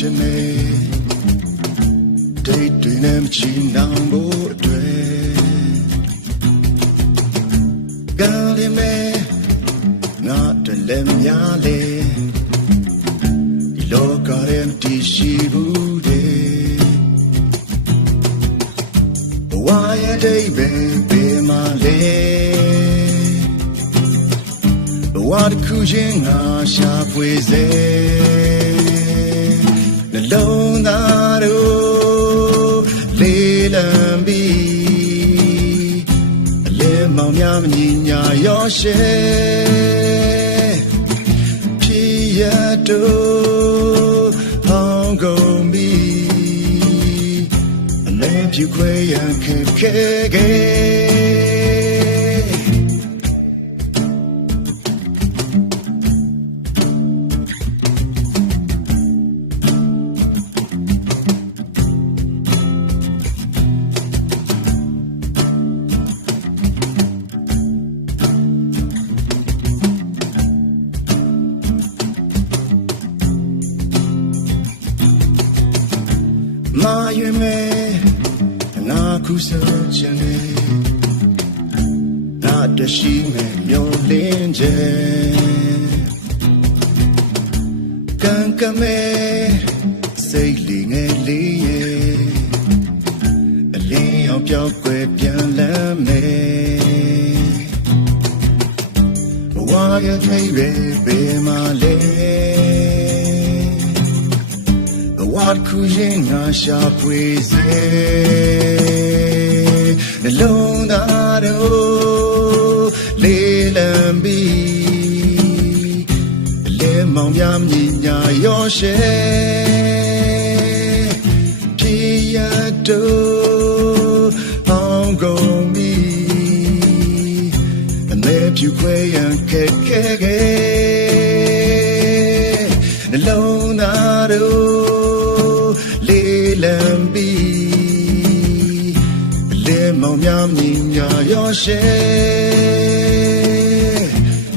တိတ်တွေနဲ့မချီနှောင်ဖို့အတွက်ကံလေးမဲ့ငါတလည်းများလေဒီလောကရဲ့တည်ရှိဘူးတဲ့ဘဝရဲ့ဒိဗ္ဗေဘေးမှာလေဘဝတစ်ခုချင်းငါရှာဖွေစေ နှလုံးသားတို့လေးလံပြီးအလဲမောင်များမညီညာရောရှဲဖြစ်ရတို့ဟောင်းကုန်ပြီးအလဲပြူခွဲရန်ခဲခဲခဲ ရွေမဲ့ငါခုဆိုချင်လေနာတရှိမဲ့မျောလင်းချက်ကံကမဲ့စိတ်လေးငယ်လေးရဲ့အလင်းအောင်ပြောင်းကွယ်ပြန်လမ်းမယ်ဘဝရဲ့ထိပ်ပဲဘယ်မှာလဲ What could you not shop with The lone that oh Lelambi Le mong yam ni nya yo she Pia do Hong Kong mi And there you quay and ke ke ke နှလုံးသားတို့ လေးလံပြီးလေမောင်များမြင်ညာရောရှဲ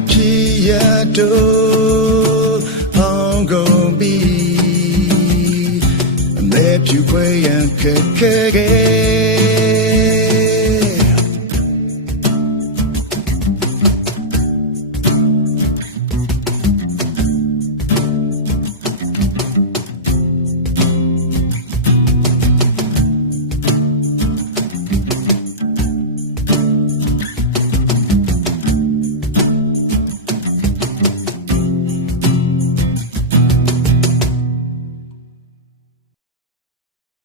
ဖြစ်ရတို့ဟောင်းကုန်ပြီးအမဲဖြူခွဲရန်ခက်ခဲခဲ